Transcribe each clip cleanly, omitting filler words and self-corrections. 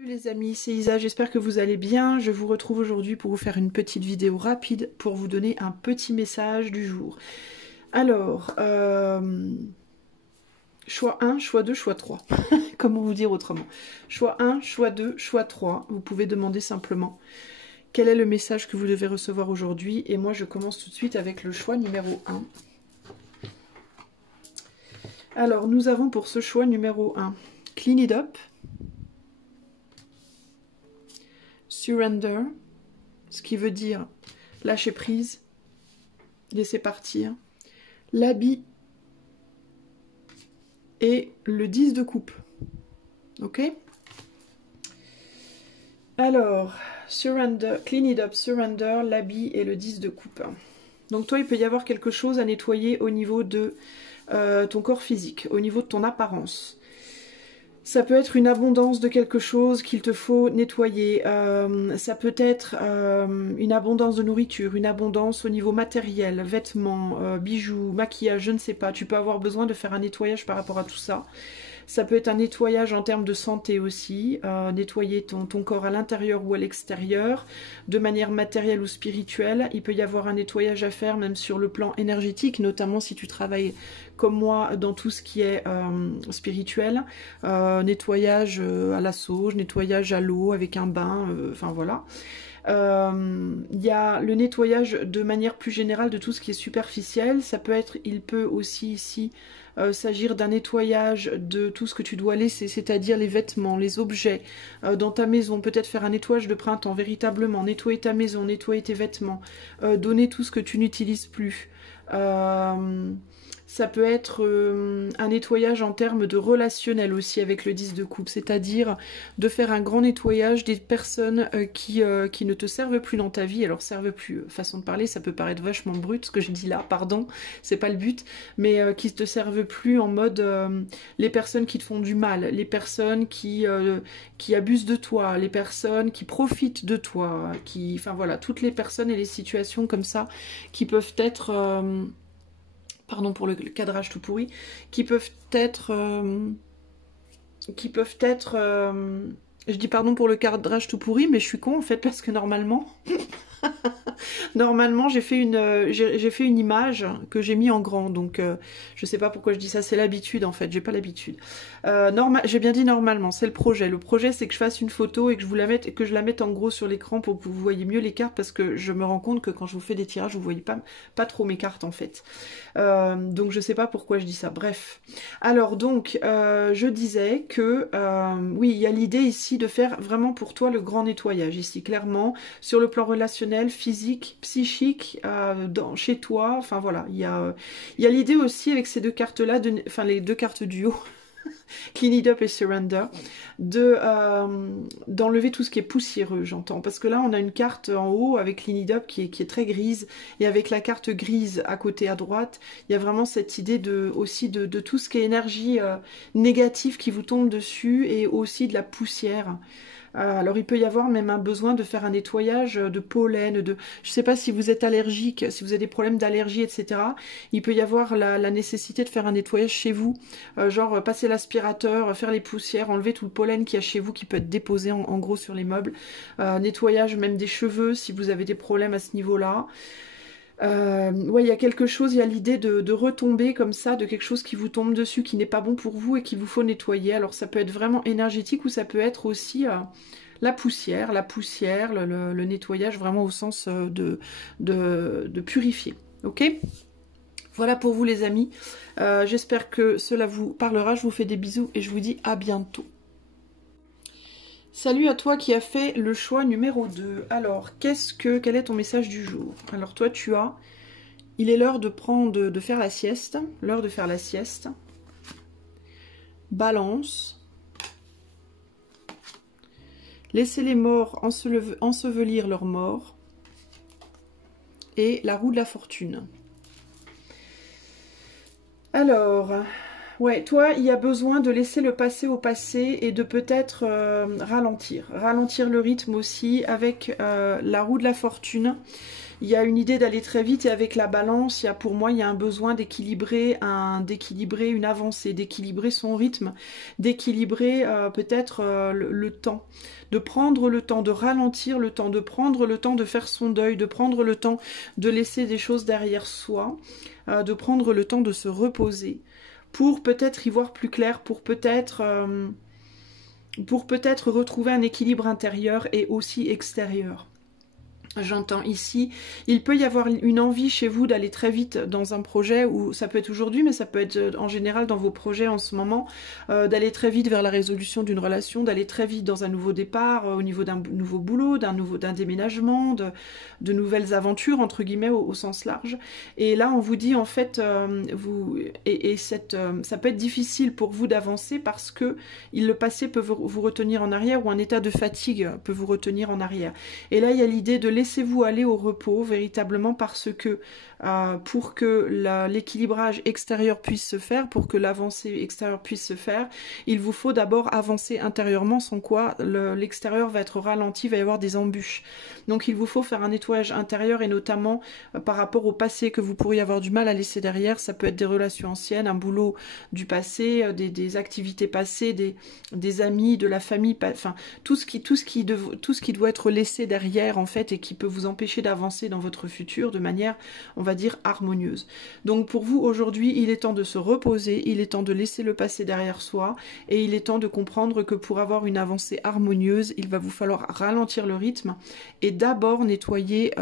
Salut les amis, c'est Isa, j'espère que vous allez bien. Je vous retrouve aujourd'hui pour vous faire une petite vidéo rapide pour vous donner un petit message du jour. Alors, choix 1, choix 2, choix 3. Comment vous dire autrement? Choix 1, choix 2, choix 3. Vous pouvez demander simplement quel est le message que vous devez recevoir aujourd'hui. Et moi, je commence tout de suite avec le choix numéro 1. Alors, nous avons pour ce choix numéro 1, Clean It Up, Surrender, ce qui veut dire lâcher prise, laisser partir, l'habit et le 10 de coupe. Ok? Alors, surrender, clean it up, surrender, l'habit et le 10 de coupe. Donc toi, il peut y avoir quelque chose à nettoyer au niveau de ton corps physique, au niveau de ton apparence. Ça peut être une abondance de quelque chose qu'il te faut nettoyer. Ça peut être une abondance de nourriture, une abondance au niveau matériel, vêtements, bijoux, maquillage, je ne sais pas. Tu peux avoir besoin de faire un nettoyage par rapport à tout ça. Ça peut être un nettoyage en termes de santé aussi, nettoyer ton corps à l'intérieur ou à l'extérieur, de manière matérielle ou spirituelle. Il peut y avoir un nettoyage à faire même sur le plan énergétique, notamment si tu travailles comme moi dans tout ce qui est spirituel, nettoyage à la sauge, nettoyage à l'eau avec un bain, enfin voilà. Il y a le nettoyage de manière plus générale de tout ce qui est superficiel. Ça peut être, il peut aussi ici s'agir d'un nettoyage de tout ce que tu dois laisser, c'est-à-dire les vêtements, les objets dans ta maison, peut-être faire un nettoyage de printemps, véritablement, nettoyer ta maison, nettoyer tes vêtements, donner tout ce que tu n'utilises plus. Ça peut être un nettoyage en termes de relationnel aussi avec le 10 de coupe, c'est-à-dire de faire un grand nettoyage des personnes qui ne te servent plus dans ta vie. Alors servent plus, façon de parler, ça peut paraître vachement brut ce que je dis là, pardon, c'est pas le but, mais qui te servent plus en mode les personnes qui te font du mal, les personnes qui abusent de toi, les personnes qui profitent de toi, enfin voilà, toutes les personnes et les situations comme ça qui peuvent être... pardon pour le cadrage tout pourri, qui peuvent être... je dis pardon pour le cadrage tout pourri, mais je suis con en fait, parce que normalement... Normalement, j'ai fait une image que j'ai mis en grand, donc je sais pas pourquoi je dis ça, c'est l'habitude en fait, j'ai pas l'habitude. J'ai bien dit normalement, c'est le projet. Le projet, c'est que je fasse une photo et que je la mette en gros sur l'écran pour que vous voyez mieux les cartes, parce que je me rends compte que quand je vous fais des tirages, vous voyez pas trop mes cartes en fait. Donc je sais pas pourquoi je dis ça. Bref. Alors donc, je disais que oui, il y a l'idée ici de faire vraiment pour toi le grand nettoyage ici, clairement, sur le plan relationnel, physique, psychique, chez toi, enfin voilà, il y a l'idée aussi avec ces deux cartes-là, enfin les deux cartes du haut, Clean It Up et Surrender, d'enlever tout ce qui est poussiéreux, j'entends, parce que là on a une carte en haut avec Clean It Up qui est très grise, et avec la carte grise à côté à droite, il y a vraiment cette idée aussi de tout ce qui est énergie négative qui vous tombe dessus, et aussi de la poussière. Alors il peut y avoir même un besoin de faire un nettoyage de pollen, je ne sais pas si vous êtes allergique, si vous avez des problèmes d'allergie, etc. Il peut y avoir la nécessité de faire un nettoyage chez vous, genre passer l'aspirateur, faire les poussières, enlever tout le pollen qu'il y a chez vous qui peut être déposé en gros sur les meubles. Nettoyage même des cheveux si vous avez des problèmes à ce niveau-là. Ouais, il y a quelque chose, il y a l'idée de retomber comme ça, de quelque chose qui vous tombe dessus, qui n'est pas bon pour vous et qu'il vous faut nettoyer. Alors ça peut être vraiment énergétique, ou ça peut être aussi la poussière, le nettoyage vraiment au sens de purifier. Ok ? Voilà pour vous les amis. J'espère que cela vous parlera. Je vous fais des bisous et je vous dis à bientôt. Salut à toi qui as fait le choix numéro 2. Alors, quel est ton message du jour? Alors toi, il est l'heure de faire la sieste. L'heure de faire la sieste. Balance. Laissez les morts ensevelir leurs morts. Et la roue de la fortune. Alors... ouais, toi, il y a besoin de laisser le passé au passé et de peut-être ralentir le rythme aussi avec la roue de la fortune il y a une idée d'aller très vite et avec la balance, pour moi, il y a un besoin d'équilibrer une avancée, d'équilibrer son rythme, d'équilibrer peut-être le temps, de prendre le temps, de ralentir le temps, de prendre le temps de faire son deuil, de prendre le temps de laisser des choses derrière soi, de prendre le temps de se reposer pour peut-être y voir plus clair, pour peut-être retrouver un équilibre intérieur et aussi extérieur. J'entends ici, il peut y avoir une envie chez vous d'aller très vite dans un projet, ou ça peut être aujourd'hui, mais ça peut être en général dans vos projets en ce moment, d'aller très vite vers la résolution d'une relation, d'aller très vite dans un nouveau départ, au niveau d'un nouveau boulot, d'un déménagement, de nouvelles aventures, entre guillemets, au sens large. Et là, on vous dit, en fait, ça peut être difficile pour vous d'avancer parce que le passé peut vous retenir en arrière, ou un état de fatigue peut vous retenir en arrière. Et là, il y a l'idée de laissez-vous aller au repos véritablement, parce que pour que l'équilibrage extérieur puisse se faire, pour que l'avancée extérieure puisse se faire, il vous faut d'abord avancer intérieurement, sans quoi l'extérieur va être ralenti, il va y avoir des embûches. Donc il vous faut faire un nettoyage intérieur, et notamment par rapport au passé que vous pourriez avoir du mal à laisser derrière. Ça peut être des relations anciennes, un boulot du passé, des activités passées, des amis, de la famille, enfin tout ce qui doit être laissé derrière en fait, et qui peut vous empêcher d'avancer dans votre futur de manière, on va dire, harmonieuse. Donc pour vous aujourd'hui, il est temps de se reposer, il est temps de laisser le passé derrière soi, et il est temps de comprendre que pour avoir une avancée harmonieuse, il va vous falloir ralentir le rythme et d'abord nettoyer,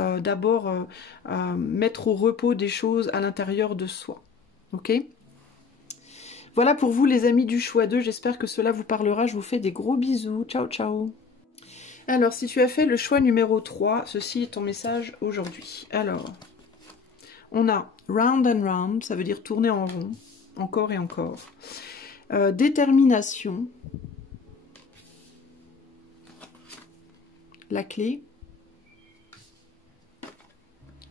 mettre au repos des choses à l'intérieur de soi. Ok ? Voilà pour vous les amis du choix 2, j'espère que cela vous parlera, je vous fais des gros bisous, ciao ciao. Alors, si tu as fait le choix numéro 3, ceci est ton message aujourd'hui. Alors, on a round and round, ça veut dire tourner en rond, encore et encore. Détermination, la clé,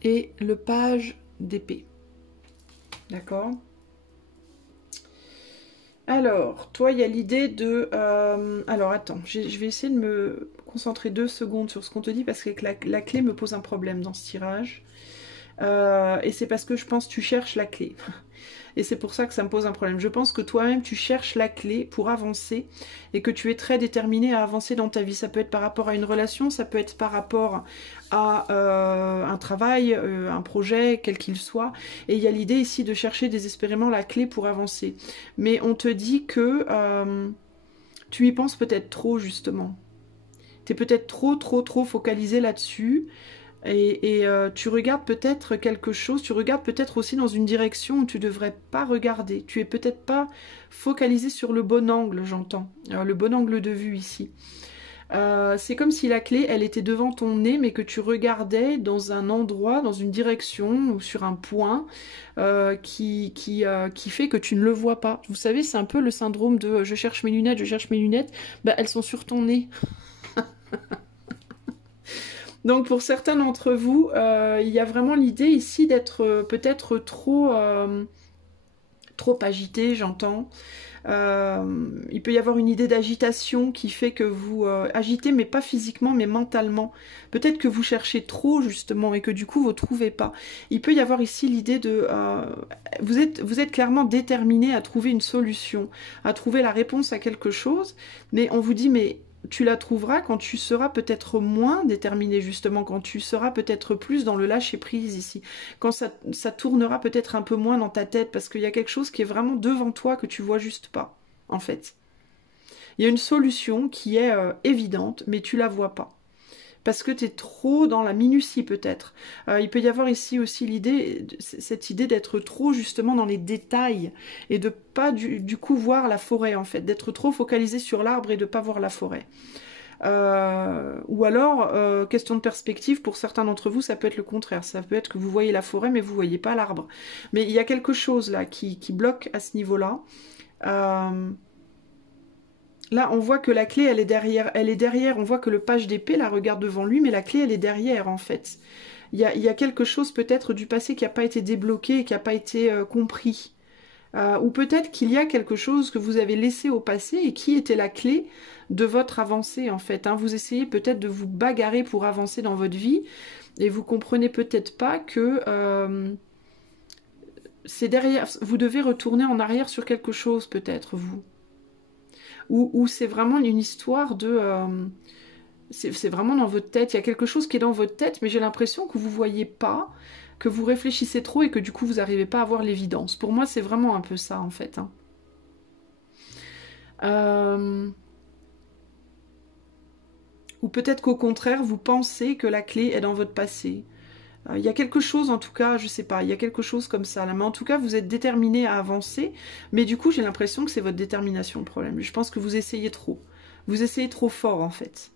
et le page d'épée. D'accord ? Alors, toi, il y a l'idée de... alors, attends, je vais essayer de me concentrer 2 secondes sur ce qu'on te dit, parce que la clé me pose un problème dans ce tirage. Et c'est parce que je pense que tu cherches la clé. Et c'est pour ça que ça me pose un problème. Je pense que toi-même, tu cherches la clé pour avancer, et que tu es très déterminé à avancer dans ta vie. Ça peut être par rapport à une relation, ça peut être par rapport à un travail, un projet, quel qu'il soit. Et il y a l'idée ici de chercher désespérément la clé pour avancer. Mais on te dit que tu y penses peut-être trop, justement. Tu es peut-être trop focalisé là-dessus. Et tu regardes peut-être quelque chose, tu regardes peut-être aussi dans une direction où tu ne devrais pas regarder. Tu es peut-être pas focalisé sur le bon angle, j'entends. Le bon angle de vue ici. C'est comme si la clé, elle était devant ton nez, mais que tu regardais dans un endroit, dans une direction, ou sur un point qui fait que tu ne le vois pas. Vous savez, c'est un peu le syndrome de je cherche mes lunettes, bah, elles sont sur ton nez. Donc pour certains d'entre vous, il y a vraiment l'idée ici d'être peut-être trop agité, j'entends. Il peut y avoir une idée d'agitation qui fait que vous agitez, mais pas physiquement, mais mentalement. Peut-être que vous cherchez trop, justement, et que du coup, vous ne trouvez pas. Il peut y avoir ici l'idée de... vous êtes clairement déterminé à trouver une solution, à trouver la réponse à quelque chose, mais on vous dit, mais... tu la trouveras quand tu seras peut-être moins déterminé, justement, quand tu seras peut-être plus dans le lâcher-prise ici, quand ça tournera peut-être un peu moins dans ta tête, parce qu'il y a quelque chose qui est vraiment devant toi que tu vois juste pas, en fait. Il y a une solution qui est évidente, mais tu la vois pas. Parce que tu es trop dans la minutie peut-être. Il peut y avoir ici aussi cette idée d'être trop justement dans les détails et de pas du coup voir la forêt en fait, d'être trop focalisé sur l'arbre et de pas voir la forêt. Ou alors, question de perspective, pour certains d'entre vous, ça peut être le contraire. Ça peut être que vous voyez la forêt mais vous voyez pas l'arbre. Mais il y a quelque chose là qui bloque à ce niveau-là. Là, on voit que la clé, elle est derrière. On voit que le page d'épée la regarde devant lui, mais la clé, elle est derrière, en fait. Il y a quelque chose, peut-être, du passé qui n'a pas été débloqué et qui n'a pas été compris. Ou peut-être qu'il y a quelque chose que vous avez laissé au passé et qui était la clé de votre avancée, en fait. Hein. Vous essayez peut-être de vous bagarrer pour avancer dans votre vie. Et vous comprenez peut-être pas que c'est derrière, vous devez retourner en arrière sur quelque chose peut-être, vous. Ou c'est vraiment une histoire de... c'est vraiment dans votre tête, il y a quelque chose qui est dans votre tête, mais j'ai l'impression que vous voyez pas, que vous réfléchissez trop et que du coup vous n'arrivez pas à voir l'évidence. Pour moi, c'est vraiment un peu ça en fait. Hein. Ou peut-être qu'au contraire, vous pensez que la clé est dans votre passé. Il y a quelque chose, en tout cas, je sais pas, il y a quelque chose comme ça là. Mais en tout cas, vous êtes déterminé à avancer. Mais du coup, j'ai l'impression que c'est votre détermination le problème. Je pense que vous essayez trop. Vous essayez trop fort en fait.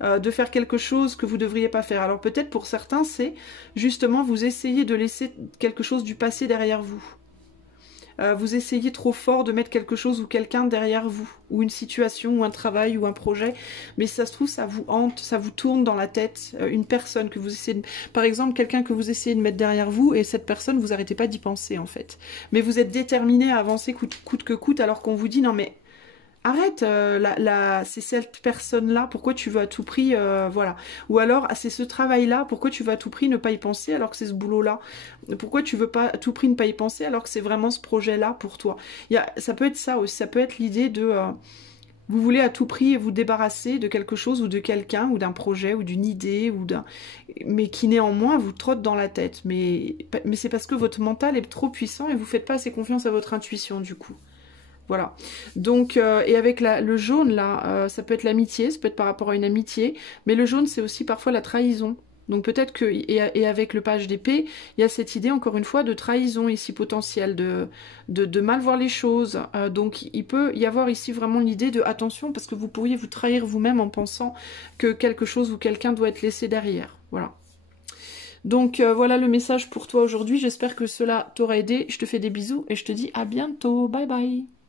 De faire quelque chose que vous ne devriez pas faire. Alors peut-être pour certains, c'est justement vous essayez de laisser quelque chose du passé derrière vous. Vous essayez trop fort de mettre quelque chose ou quelqu'un derrière vous, ou une situation, ou un travail, ou un projet, mais ça se trouve, ça vous hante, ça vous tourne dans la tête, une personne que vous essayez de... Par exemple, quelqu'un que vous essayez de mettre derrière vous, et cette personne, vous n'arrêtez pas d'y penser, en fait. Mais vous êtes déterminé à avancer coûte que coûte, alors qu'on vous dit, non mais... Arrête, c'est cette personne-là, pourquoi tu veux à tout prix, voilà. Ou alors, c'est ce travail-là, pourquoi tu veux à tout prix ne pas y penser alors que c'est ce boulot-là. Pourquoi tu veux pas à tout prix ne pas y penser alors que c'est vraiment ce projet-là pour toi. Ça peut être ça aussi, ça peut être l'idée de... vous voulez à tout prix vous débarrasser de quelque chose ou de quelqu'un ou d'un projet ou d'une idée mais qui néanmoins vous trotte dans la tête. Mais c'est parce que votre mental est trop puissant et vous faites pas assez confiance à votre intuition du coup. Voilà. Donc, et avec le jaune, là, ça peut être l'amitié, ça peut être par rapport à une amitié, mais le jaune, c'est aussi parfois la trahison. Donc peut-être que, et avec le page d'épée, il y a cette idée, encore une fois, de trahison ici potentielle, de mal voir les choses. Donc il peut y avoir ici vraiment l'idée de attention, parce que vous pourriez vous trahir vous-même en pensant que quelque chose ou quelqu'un doit être laissé derrière. Voilà. Donc voilà le message pour toi aujourd'hui, j'espère que cela t'aura aidé. Je te fais des bisous et je te dis à bientôt. Bye bye.